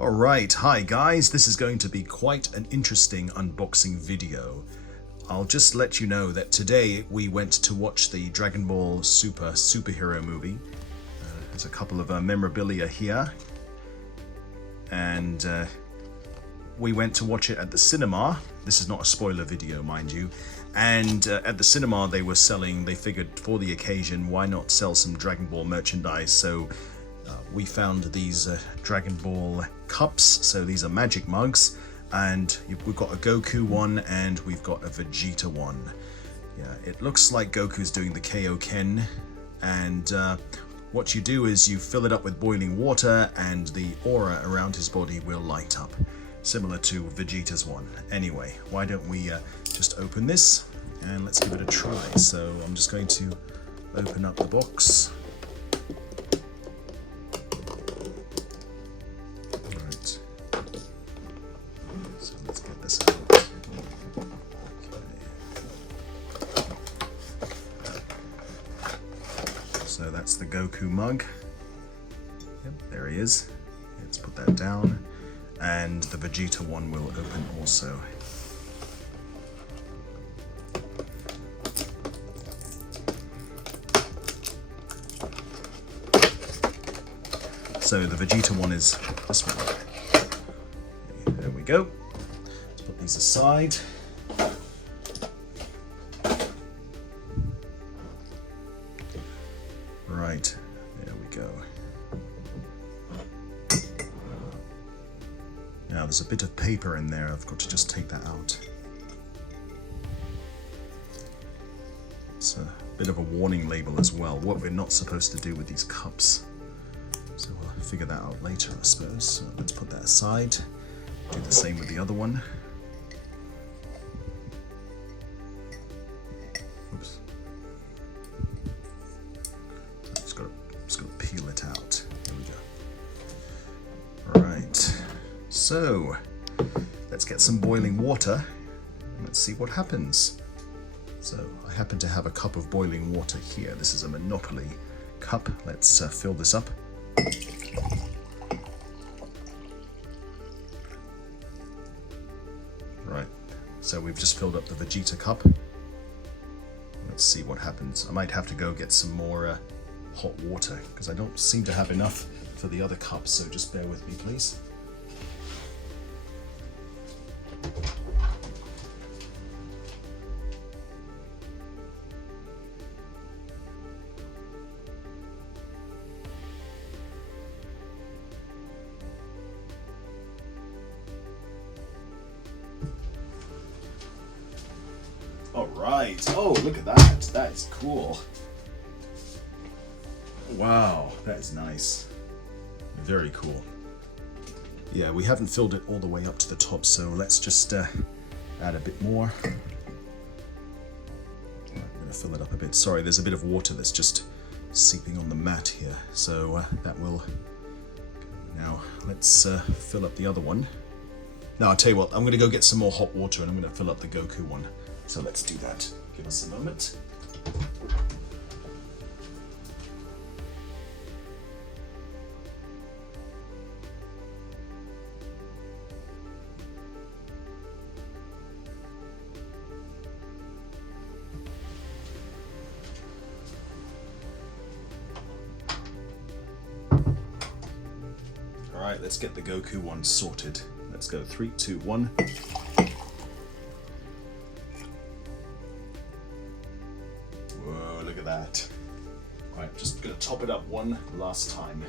Alright, hi guys, this is going to be quite an interesting unboxing video. I'll just let you know that today we went to watch the Dragon Ball Super superhero movie. There's a couple of memorabilia here. And we went to watch it at the cinema. This is not a spoiler video, mind you. And at the cinema they figured for the occasion, why not sell some Dragon Ball merchandise? So we found these Dragon Ball cups, so these are magic mugs, and we've got a Goku one and we've got a Vegeta one. Yeah, it looks like Goku's doing the Kaioken, and what you do is you fill it up with boiling water and the aura around his body will light up, similar to Vegeta's one. Anyway, why don't we just open this and let's give it a try. So I'm just going to open up the box. So that's the Goku mug. Yep, there he is. Let's put that down. And the Vegeta one will open also. So the Vegeta one is this one. There we go. Let's put these aside. Right, there we go. Now there's a bit of paper in there, I've got to just take that out. It's a bit of a warning label as well, what we're not supposed to do with these cups. So we'll figure that out later, I suppose. So let's put that aside. Do the same with the other one. Oops. Just got to peel it out. There we go. Alright, so let's get some boiling water and let's see what happens. So I happen to have a cup of boiling water here. This is a Monopoly cup. Let's fill this up. Right, so we've just filled up the Vegeta cup. Let's see what happens. I might have to go get some more hot water because I don't seem to have enough for the other cups, so just bear with me please. Alright, oh look at that, that is cool. Wow, that is nice. Very cool. Yeah, we haven't filled it all the way up to the top, so let's just add a bit more. Right, I'm going to fill it up a bit. Sorry, there's a bit of water that's just seeping on the mat here, so that will... Now, let's fill up the other one. Now, I'll tell you what, I'm going to go get some more hot water and I'm going to fill up the Goku one. So let's do that. Give us a moment. Alright, let's get the Goku one sorted. Let's go 3, 2, 1. Whoa, look at that. Right, just gonna top it up one last time.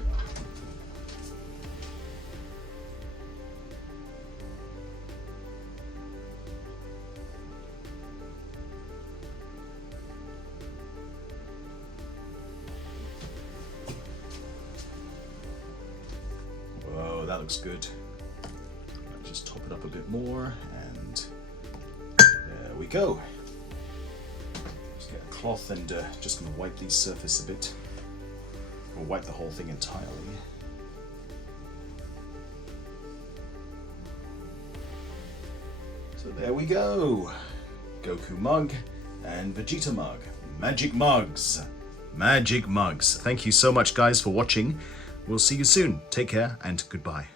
Whoa, that looks good. Just top it up a bit more, and there we go. Just get a cloth and just going to wipe the surface a bit, or wipe the whole thing entirely. So there we go. Goku mug and Vegeta mug. Magic mugs. Magic mugs. Thank you so much guys for watching. We'll see you soon. Take care and goodbye.